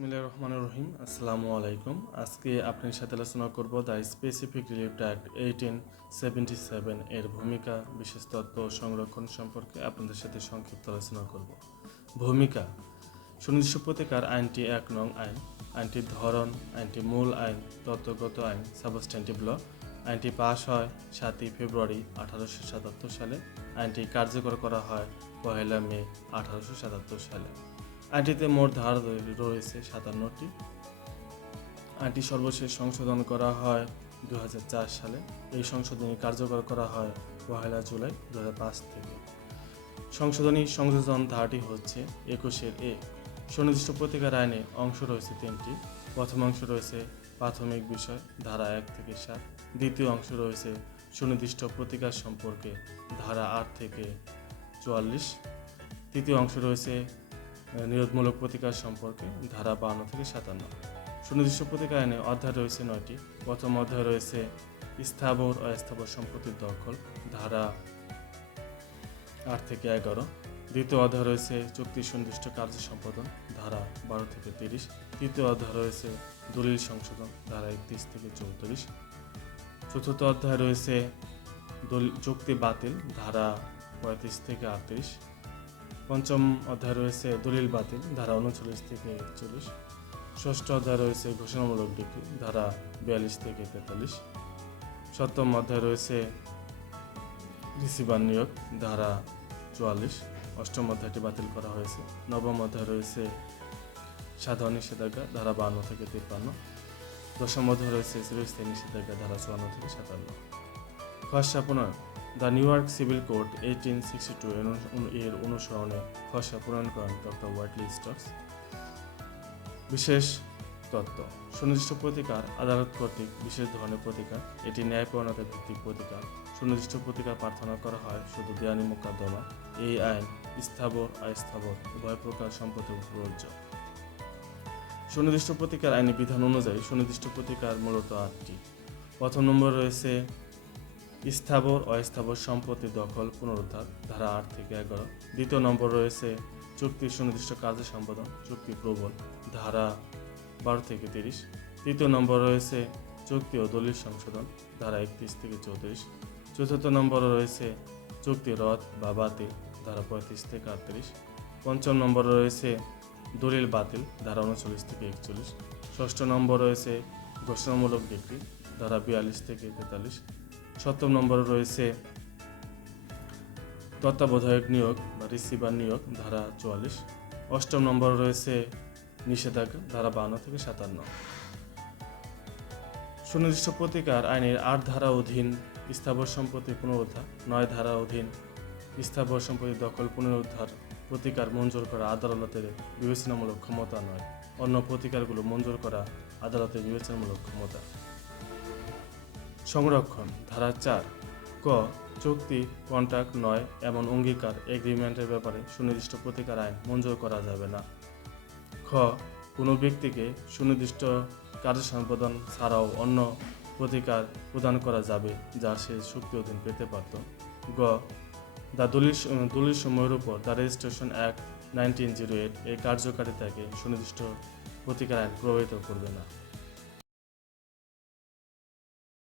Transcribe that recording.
বিসমিল্লাহির রহমানির রহিম। আসসালামু আলাইকুম। আজকে আপনার সাথে আলোচনা করব দ্য স্পেসিফিক রিলিফ অ্যাক্ট 1877 এর ভূমিকা, বিশেষ তত্ত্ব ও সংরক্ষণ সম্পর্কে আপনাদের সাথে সংক্ষিপ্ত আলোচনা করব। ভূমিকা: সুনির্দিষ্ট প্রতিকার আইনটি 1 নং আইন। আইনটির ধরন: আইনটি মূল আইন, তত্ত্বগত আইন, সাবস্ট্যান্টিভ ল। আইনটি পাশ হয় 7ই ফেব্রুয়ারি 1877 সালে। আইনটি কার্যকর করা হয় 1 মে 1877 সালে। আইনটিতে মোট ধারা রয়েছে 57টি। আইনটি সর্বশেষ সংশোধন করা হয় 2004 সালে। এই সংশোধনী কার্যকর করা হয় 1 জুলাই 2005 থেকে। সংযোজন ধারাটি হচ্ছে 21 সুনির্দিষ্ট প্রতিকার আইনে অংশ রয়েছে 3টি। প্রথম অংশ রয়েছে প্রাথমিক বিষয়, ধারা 1 থেকে 7। দ্বিতীয় অংশ রয়েছে সুনির্দিষ্ট প্রতিকার সম্পর্কে, ধারা 8 থেকে 44। তৃতীয় অংশ রয়েছে নিরোধমূলক প্রতিকার সম্পর্কে, ধারা 52 থেকে 57। সুনির্দিষ্ট প্রতিকার আইনে অধ্যায় রয়েছে 9টি। প্রথম অধ্যায় রয়েছে স্থাবর ও অস্থাবর সম্পত্তির দখল, ধারা 8 থেকে 11। দ্বিতীয় অধ্যায় রয়েছে চুক্তি সুনির্দিষ্ট কার্য সম্পাদন, ধারা 12 থেকে 30। তৃতীয় অধ্যায় রয়েছে দলিল সংশোধন, ধারা 31 থেকে 34। চতুর্থ অধ্যায় রয়েছে চুক্তি বাতিল, ধারা 35 থেকে 38। পঞ্চম অধ্যায় রয়েছে দলিল বাতিল, ধারা 39 থেকে 41। ষষ্ঠ অধ্যায় রয়েছে ঘোষণামূলক ডিক্রি, ধারা 42 থেকে 43। সপ্তম অধ্যায় রয়েছে রিসিভার নিয়োগ, ধারা 44। অষ্টম অধ্যায়টি বাতিল করা হয়েছে। নবম অধ্যায় রয়েছে সাধারণ নিষেধাজ্ঞা, ধারা 52 থেকে 53। দশম অধ্যায় রয়েছে চিরস্থায়ী নিষেধাজ্ঞা, ধারা 54 থেকে 57। খসড়া প্রণয়ন: the new York civil code 1862 এর অনুসরণে খসড়া প্রণয়ন করেন ডক্টর ওয়াটলি স্টক্স। বিশেষ তত্ত্ব: সুনির্দিষ্ট প্রতিকার আদালত কর্তৃক বিশেষ ধরনের প্রতিকার, এটি ন্যায়পরায়ণতা ভিত্তিক প্রতিকার। সুনির্দিষ্ট প্রতিকার প্রার্থনা করা হয় শুধু দেওয়ানি মোকদ্দমা। এই আইন স্থাবর অস্থাবর উভয় প্রকার সম্পত্তির উপর প্রযোজ্য। সুনির্দিষ্ট প্রতিকার আইনি বিধান অনুযায়ী সুনির্দিষ্ট প্রতিকার মূলত 8টি। প্রথম নম্বর রয়েছে স্থাবর অস্থাবর সম্পত্তি দখল পুনরুদ্ধার, ধারা 8 থেকে 11। দ্বিতীয় নম্বর রয়েছে চুক্তির সুনির্দিষ্ট কার্য সম্পাদন, চুক্তি প্রবল, ধারা 12 থেকে 30। তৃতীয় নম্বর রয়েছে চুক্তি ও দলিল সংশোধন, ধারা 31 থেকে 34। চতুর্থ নম্বর রয়েছে চুক্তি রদ বা বাতিল, ধারা 35 থেকে 38। পঞ্চম নম্বর রয়েছে দলিল বাতিল, ধারা 39 থেকে 41। ষষ্ঠ নম্বর রয়েছে ঘোষণামূলক ডিক্রি, ধারা 42 থেকে 43। সপ্তম নম্বরে রয়েছে তত্ত্বাবধায়ক নিয়োগ বা রিসিভার নিয়োগ, ধারা 44। অষ্টম নম্বরে রয়েছে নিষেধাজ্ঞা, ধারা 52 থেকে 57। সুনির্দিষ্ট প্রতিকার আইনের 8 ধারা অধীন স্থাবর সম্পত্তি পুনরুদ্ধার, 9 ধারা অধীন স্থাবর সম্পত্তি দখল পুনরুদ্ধার প্রতিকার মঞ্জুর করা আদালতের বিবেচনামূলক ক্ষমতা নয়। অন্য প্রতিকারগুলো মঞ্জুর করা আদালতের বিবেচনামূলক ক্ষমতা। সংরক্ষণ: ধারা 4 ক চুক্তি, কন্ট্রাক্ট নয় এমন অঙ্গীকার, এগ্রিমেন্টের ব্যাপারে সুনির্দিষ্ট প্রতিকার আইন মঞ্জুর করা যাবে না। খ কোনো ব্যক্তিকে সুনির্দিষ্ট কার্য সম্পাদন ছাড়াও অন্য প্রতিকার প্রদান করা যাবে যা সে চুক্তি অধীন পেতে পারত। গ দ্য দলিল সমূহের উপর দ্য রেজিস্ট্রেশন অ্যাক্ট 1908 এই কার্যকারিতাকে সুনির্দিষ্ট প্রতিকার আইন প্রভাবিত করবে না।